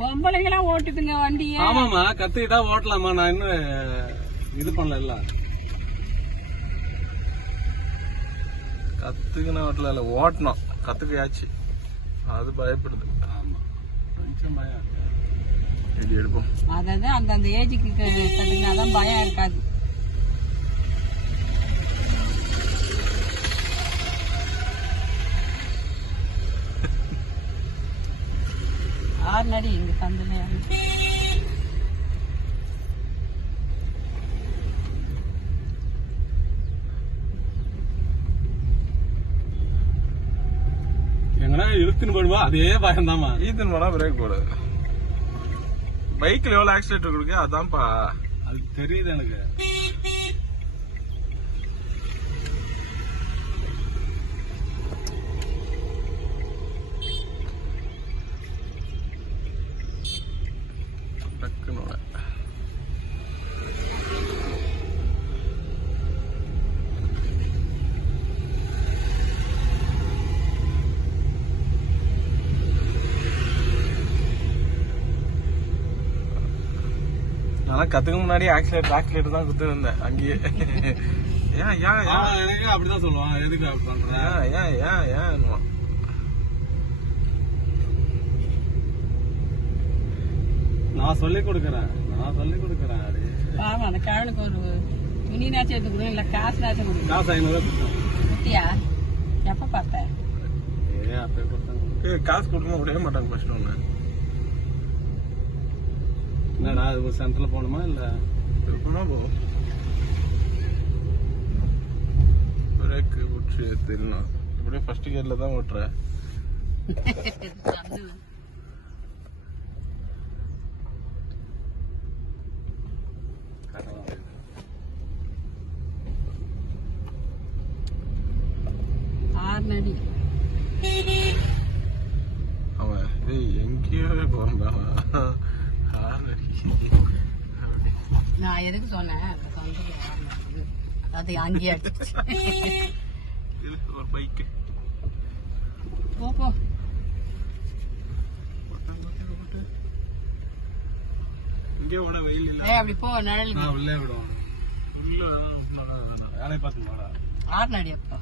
பொம்பளைங்களாம் ஓட்டுதுங்க வண்டிய. ஆமாமா, கத்துக்கிட்டா ஓட்டலாமா? நான் இன்னும் இது பண்ணல. கத்துக்குன்னு ஓட்டல, ஓட்டணும். கத்துக்கையாச்சு, அது பயப்படுது. ஆமா, கொஞ்சம் பயம். எப்படி எடுப்போம்? அதாவது அந்த ஏஜுக்கு கத்துக்கினாதான் பயம் இருக்காது. ஆறுநடி இங்க சந்தில எங்கன்னா இழுத்துன்னு போடுவா, அதே பயம் தாமா. ஈத்துன்னு போனா பிரேக் போடாது. பைக்ல எவ்வளவு ஆக்சிலேட்டர் கொடுக்க, அதான்ப்பா. அது தெரியுது எனக்கு. நான் கத்துக்க முன்னாடி ஆக்சிலேட்டர் தான் குத்து இருந்தேன் அங்கேயே. எனக்கு அப்படிதான் சொல்லுவான். எதுக்கு அப்படி பண்றேன்? ஏன் நான் சொல்லி கொடுக்கறேன். பாவம் அந்த கிழனுக்கு ஒரு மினி நாச்சும் எடுத்து கொடுங்க, இல்ல காசு நாச்சும் கொடுங்க. காசு 500 குட்டியா எப்ப பார்த்த? அப்ப கொடுத்தாங்க. காசு கொடுக்க விடவே மாட்டாங்க ஃபர்ஸ்ட் ஒண்ணு. என்னடா அது சென்டர்ல போகணுமா இல்ல இருக்குன்னா போ. பிரேக் விட்டு தெரியணும். இப்படியே ஃபர்ஸ்ட் கியர்ல தான் ஓட்டுற. ஆறுநடி அவன் எங்கேயோ போறான். நான் எதுக்கு சொன்னேன்? அது அங்கேயே ஒரு பைக் போ. இங்கே விட வெயில் இல்ல. அப்படி போ, நிழல் உள்ளே விடுவோம். வேலையை பார்த்துங்களா? ஆறுநடி அப்போ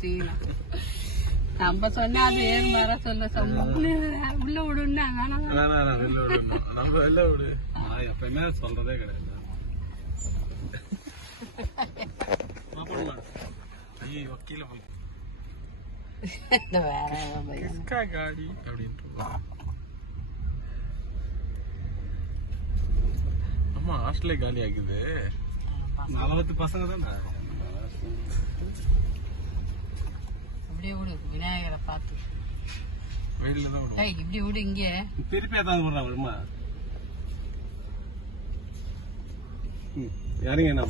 சீனா நம்ம சொன்னா அது ஏறு மாற சொல்ல உள்ள விடுன்னா நம்ம வெளில விடு. நான் எப்பயுமே சொல்றதே கிடையாது. வக்கீல போய் வேற காடி அப்படின்ட்டு. ஆமா, ஹாஸ்டலே காலி ஆகுது. 40 பசங்க தானே. அப்படியே விடு, விநாயகரை பார்த்து வெயில தான் விடுவோம். இப்படி விடு. இங்க திருப்பி ஏதாவது விடுறா வருமா? யாருங்க என்ன